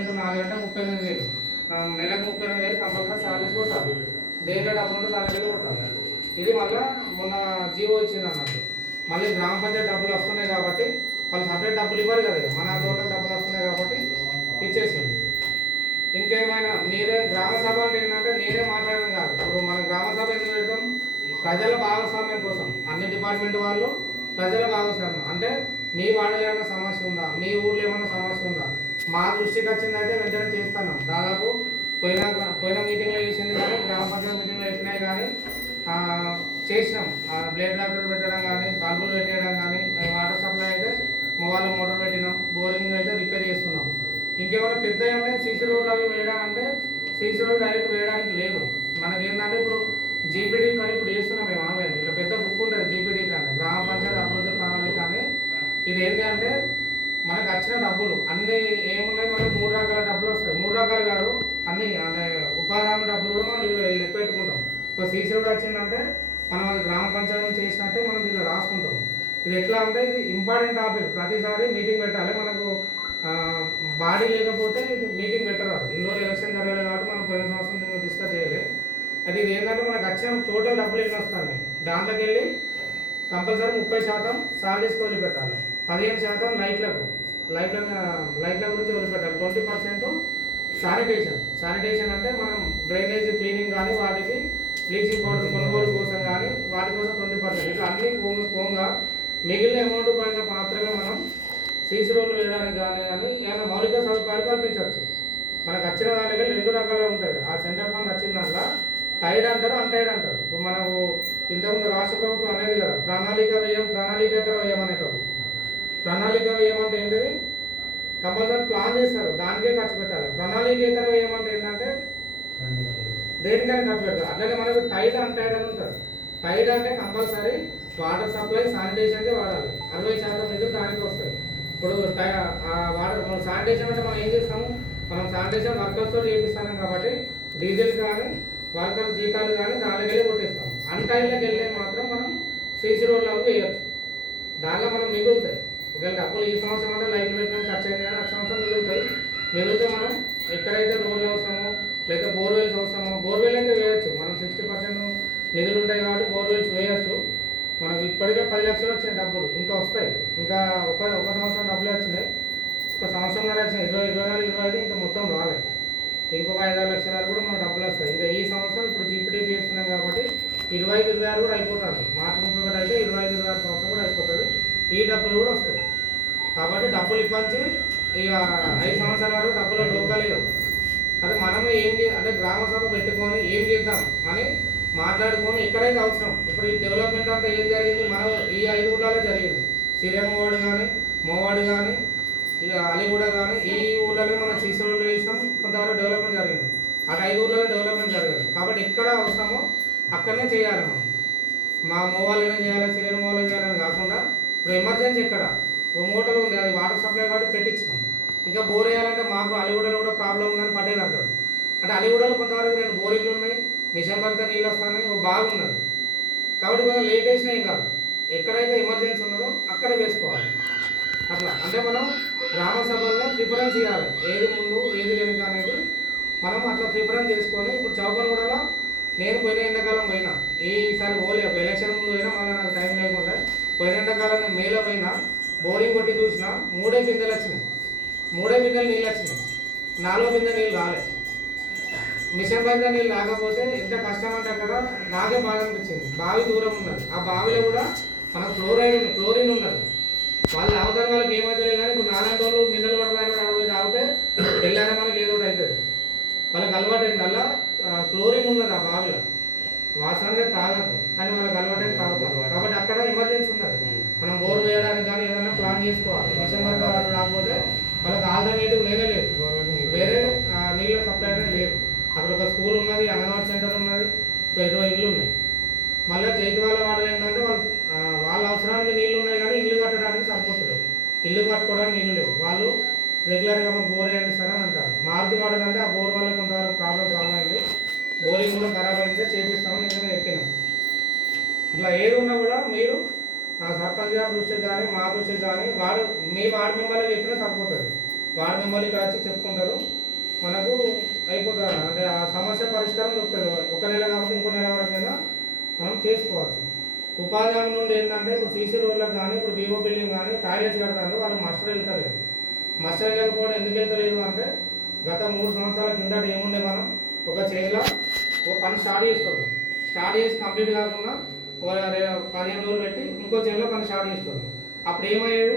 Into 4 అంటే 38,000. నెలకు 38,000 compulsory salaries కొట్టాలి. దేంట్లో డబ్బులు ఉంటే దానికి కొట్టాలి. ఇది మళ్ళీ మొన్న జీవో ఇచ్చింది అన్నట్టు. మళ్ళీ గ్రామ పంచాయతీ డబ్బులు వస్తున్నాయి కాబట్టి వాళ్ళు సపరేట్ డబ్బులు ఇవ్వరు కదా, మన గవర్నమెంట్ డబ్బులు వస్తున్నాయి కాబట్టి ఇచ్చేసింది. ఇంకేమైనా మీరే గ్రామ సభ అంటే ఏంటంటే నేనే మాట్లాడడం కాదు. ఇప్పుడు మన గ్రామ సభ ఎందుకు పెడతాం? ప్రజల భాగస్వామ్యం కోసం. అన్ని డిపార్ట్మెంట్ వాళ్ళు ప్రజల భాగస్వామ్యం అంటే మీ వాడలో ఏమైనా సమస్య ఉందా, మీ ఊర్లో ఏమైనా సమస్య ఉందా, మా దృష్టికి వచ్చిందైతే వెంటనే చేస్తాను. దాదాపు పోయిన మీటింగ్లో చేసింది కానీ గ్రామ పంచాయతీ మీటింగ్లో ఎట్టినాయి కానీ చేసినాం. బ్లేడ్ డాక్టర్ పెట్టడం కానీ, బల్బులు పెట్టేయడం కానీ, వాటర్ సప్లై అయితే మొబైల్ మోటార్ పెట్టినాం, బోరింగ్ అయితే రిపేర్ చేస్తున్నాం. ఇంకేమైనా పెద్ద ఏమైనా సీసీ రోడ్లు అవి వేయడాలంటే సీసీ రోడ్లు డైరెక్ట్ వేయడానికి లేదు. మనకి ఏంటంటే ఇప్పుడు జీపీడీ కానీ ఇప్పుడు చేస్తున్నాం మేము ఆన్లైన్. ఇట్లా పెద్ద బుక్ ఉంటుంది జీపీడీ కానీ, గ్రామ పంచాయతీ అభివృద్ధి ప్రణాళిక కానీ. ఇది ఏంటి అంటే మనకు వచ్చిన డబ్బులు అన్ని ఏమున్నాయి, మనకు 3 రకాల డబ్బులు వస్తాయి. 3 రకాలు కాదు, అన్ని ఉపాధి హామీ డబ్బులు కూడా మనం లెక్క పెట్టుకుంటాం. ఒక సీసీ రోడ్ వచ్చిందంటే మనం అది గ్రామ పంచాయతీ చేసినట్టే మనం దీనిలో రాసుకుంటాం. ఇది ఎట్లా అంటే ఇది ఇంపార్టెంట్ టాపిక్, ప్రతిసారి మీటింగ్ పెట్టాలి. మనకు బాడీ లేకపోతే మీటింగ్ పెట్టరాదు. ఇండోర్ ఎలక్షన్ జరగాలి కాబట్టి మనం పోయిన సంవత్సరం డిస్కస్ చేయలేదు. అది ఇది ఏంటంటే మనకు వచ్చిన టోటల్ డబ్బులు ఎన్ని వస్తాయి దాంట్లోకి వెళ్ళి కంపల్సరీ 30% సాలరీస్కి వదిలిపెట్టాలి, 15% లైట్ల గురించి వదిలిపెట్టాలి, 20% శానిటేషన్ అంటే మనం డ్రైనేజ్ క్లీనింగ్ కానీ వాటికి బ్లీచింగ్ పౌడర్ కొనుగోలు కోసం కానీ వాటి కోసం 20%. ఇట్లా అన్ని పోగా మిగిలిన అమౌంట్ పైన మాత్రమే మనం సీసీ రోడ్లు వేయడానికి కానీ ఏమైనా మౌలిక సదుపాయాలు కల్పించవచ్చు. మనకు వచ్చిన దాని దగ్గర 2 రకాలుగా ఉంటుంది. ఆ సెంట్రల్ ఫండ్ వచ్చిన దాంట్లో టైడ్ అంటారు, అన్టైడ్ అంటారు. ఇప్పుడు మనకు ఇంతకుముందు రాష్ట్ర ప్రభుత్వం అనేది కదా ప్రణాళికేతర వ్యయం అనేటప్పుడు. ప్రణాళిక వ్యయం అంటే ఏంటిది? కంపల్సరీ ప్లాన్ చేస్తారు, దానికే ఖర్చు పెట్టాలి. ప్రణాళికేతర వ్యయం అంటే ఏంటంటే దేనికైనా ఖర్చు పెట్టాలి. అట్లనే మనకు టైడ్ అన్టైడ్ అని ఉంటుంది. టైడ్ అంటే కంపల్సరీ వాటర్ సప్లై శానిటేషన్కే వాడాలి, 60% నిధులు దానికి వస్తాయి. ఇప్పుడు వాటర్ శానిటేషన్ అంటే మనం ఏం చేస్తాము, మనం శానిటేషన్ వర్కర్స్తో చేపిస్తాం కాబట్టి డీజిల్ కానీ వర్కర్స్ జీతాలు కానీ దానిలోకి వెళ్ళి కొట్టేస్తాం. అన్టైడ్లోకి వెళ్ళే మాత్రం మనం సీసీ రోడ్లు అవి వేయచ్చు. దానిలో మనం మిగులుతాయి. ఒకవేళ డబ్బులు ఈ సంవత్సరం అంటే లైఫ్ పెట్టడానికి ఖర్చు అయింది కానీ ఆ సంవత్సరం మిగిలితే మనం ఎక్కడైతే రోడ్లు అవసరమో లేదా బోర్వెల్స్ అవసరమో బోర్వెల్ అయితే వేయచ్చు. మనం 60% నిధులు ఉంటాయి కాబట్టి బోర్వెల్స్ వేయచ్చు. మనకు ఇప్పటికే 10 లక్షలు వచ్చినాయి డబ్బులు, ఇంకా వస్తాయి. ఇంకా ఒక సంవత్సరం డబ్బులు వచ్చినాయి, ఒక సంవత్సరంలో వచ్చినాయి 24, 25 ఇంకా మొత్తం రాలేదు. ఇంకొక 5-6 లక్షల వరకు కూడా మన డబ్బులు వస్తాయి. ఇంకా ఈ సంవత్సరం ఇప్పుడు జీపీటీ చేస్తున్నాం కాబట్టి 25, 26 కూడా అయిపోతుంది. మార్చి 31 అయితే 25, 26 సంవత్సరం కూడా అయిపోతుంది. ఈ డబ్బులు కూడా వస్తాయి. కాబట్టి డబ్బులు ఇప్పించి ఇక 5 సంవత్సరాల వరకు డబ్బులు డోకలేదు. అదే మనమే అంటే గ్రామ సభ పెట్టుకొని ఏం చేద్దాం అని మాట్లాడుకొని ఎక్కడైతే అవసరం. ఇప్పుడు ఈ డెవలప్మెంట్ అంతా ఏం జరిగింది, మనం ఈ 5 ఊర్లలో జరిగింది. సిరిమోవాడు కానీ, మోవాడు కానీ, ఇక అలీగూడ కానీ, ఈ ఊర్లలో మనం సీసీ రోడ్లు వేసినాం, కొంతవరకు డెవలప్మెంట్ జరిగింది. అటు 5 ఊర్లలో డెవలప్మెంట్ జరిగింది. కాబట్టి ఎక్కడ అవసరమో అక్కడనే చేయాలి. మనం మా మోవాళ్ళనే చేయాలి, సిరిమోవాళ్ళనే చేయాలని కాకుండా ఇప్పుడు ఎమర్జెన్సీ ఎక్కడ మోటార్ ఉంది, అది వాటర్ సప్లై కాబట్టి పెట్టించాం. ఇంకా బోర్ వేయాలంటే మాకు అలీగూడలో కూడా ప్రాబ్లం ఉందని పటేల్ అంటాడు. అంటే అలీగూడలో కొంతవరకు 2 బోరింగ్లు ఉన్నాయి, మిషన్ భర్త నీళ్ళు వస్తున్నాయి, బాగున్నది. కాబట్టి కొంచెం లేట్ వేసినా ఏం కాదు. ఎక్కడైతే ఎమర్జెన్సీ ఉన్నదో అక్కడ వేసుకోవాలి. అట్లా అంటే మనం గ్రామ సభల్లో ప్రిఫరెన్స్ ఇవ్వాలి, ఏది ముందు ఏది వెనుక అనేది మనం అట్లా ప్రిఫరెన్స్ చేసుకొని. ఇప్పుడు చౌపనగూడలో నేను పోయిన ఎండాకాలం పోయినా, ఈసారి పోలే, ఒక ఎలక్షన్ ముందు పోయినా, మళ్ళీ నాకు టైం లేకుండా పోయిన ఎండాకాలం నేను మేలో పోయినా, బోరింగ్ కొట్టి చూసినా 3 బిందెలు వచ్చినాయి, 3 బిందెలు నీళ్ళు వచ్చినాయి, 4వ బిందె నీళ్ళు రాలేదు. మిషన్ బంద నీళ్ళు రాకపోతే ఎంత కష్టం అంటే అక్కడ నాకే బాధ అనిపించింది. బావి దూరం ఉన్నది, ఆ బావిలో కూడా మనకు క్లోరిన్ ఉన్నది. వాళ్ళు తాగుతారు, వాళ్ళకి ఏమవుతుంది కానీ ఇప్పుడు 4 రోజులు మినరల్ వాటర్ అడవి తాగితే తెల్లారి మనకి ఏదో ఒకటి అవుతుంది. వాళ్ళకి అలవాటు అయింది, అలా క్లోరిన్ ఉన్నది ఆ బావిలో, వాసనగా తాగద్దు కానీ వాళ్ళకి అలవాటు అయితే తాగుతారు. కాబట్టి అక్కడ ఎమర్జెన్సీ ఉన్నది. మనం బోర్ వేయడానికి కానీ ఏదైనా ప్లాన్ చేసుకోవాలి. మిషన్ బంద రాకపోతే వాళ్ళకి ఆల్టర్నేటివ్ లేనే లేదు, వేరే నీళ్ళ సప్లై అనేది లేదు. అక్కడ ఒక స్కూల్ ఉన్నది, అంగన్వాడీ సెంటర్ ఉన్నది, 20 ఇళ్ళు ఉన్నాయి. మళ్ళీ చేతి వాళ్ళ వాటర్ ఏంటంటే వాళ్ళ అవసరానికి నీళ్ళు ఉన్నాయి కానీ ఇల్లు కట్టడానికి సరిపోతుంది. ఇల్లు కట్టుకోవడానికి నీళ్ళు లేవు. వాళ్ళు రెగ్యులర్గా మాకు బోర్ వేయండి సార్ అని అంటారు. మారుతి వాటర్ అంటే ఆ బోర్ వల్ల కొంతవరకు ప్రాబ్లం సాల్వ్ అయింది, బోరింగ్ కూడా ఖరాబ్ అయితే చేపిస్తామని నిజంగా చెప్పినాం. ఇట్లా ఏది ఉన్నా కూడా మీరు సర్పంచ్ గారి దృష్టికి కానీ మా దృష్టికి కానీ మీ వార్డు మెంబర్లు చెప్పినా సరిపోతుంది. వార్డు మెంబర్లు ఇక్కడ వచ్చి చెప్పుకుంటారు. అయిపోతుంది. అంటే ఆ సమస్య పరిష్కారం దొరుకుతుంది. ఒక నెల కాబట్టి ఇంకో నెల వరకైనా మనం చేసుకోవచ్చు. ఉపాధి హామీ నుండి ఏంటంటే ఇప్పుడు సీసీ రోడ్లకు కానీ ఇప్పుడు బీఓ బిల్డింగ్ కానీ టాయిలెట్స్ కడతారు, వాళ్ళు మస్టర్ వెళ్తలేదు. మస్టర్ వెళ్ళకపోవడం ఎందుకు వెళ్తలేదు అంటే గత 3 సంవత్సరాల కిందట ఏముండే, మనం ఒక చేతిలో ఒక పని స్టార్ట్ చేసుకోవడం, స్టార్ట్ చేసి కంప్లీట్ కాకుండా 15 రోజులు పెట్టి ఇంకో చేతిలో పని స్టార్ట్ చేసుకోవడం. అప్పుడు ఏమయ్యేది,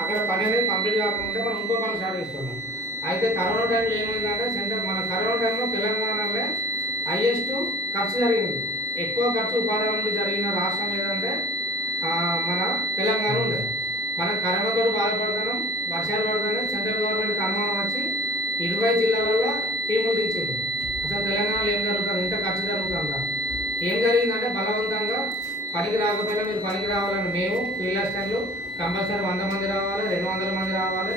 అక్కడ పని అనేది కంప్లీట్ కాకుండా మనం ఇంకో పని స్టార్ట్ చేసుకోవడం. అయితే కరోనా టైంలో ఏమైందంటే మన కరోనా టైంలో తెలంగాణలో హైయెస్ట్ ఖర్చు జరిగింది. ఎక్కువ ఖర్చు ఉపాధి నుండి జరిగిన రాష్ట్రం ఏదంటే మన తెలంగాణ ఉండే. మనం కరోనాతో బాధపడుతున్నాం, వర్షాలు పడుతున్నాయి. సెంట్రల్ గవర్నమెంట్కి అనుమానం వచ్చి 20 జిల్లాలలో టీములు దించింది. అసలు తెలంగాణలో ఏం జరుగుతుంది, ఇంత ఖర్చు జరుగుతుందా? ఏం జరిగిందంటే బలవంతంగా పనికి రాకపోయినా మీరు పనికి రావాలని మేము ఫీల్డ్ అసిస్టెంట్లు కంపల్సరీ 100 మంది రావాలి, 200 మంది రావాలి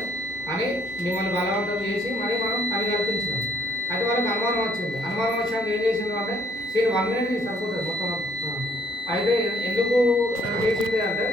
అని మిమ్మల్ని బలవంతం చేసి మరి మనం పని కల్పించినాం. అయితే వాళ్ళకి అనుమానం వచ్చింది. అనుమానం వచ్చాక ఏం చేసింది అంటే 1 మినిట్ సరిపోతుంది మొత్తం. అయితే ఎందుకు చేసింది అంటే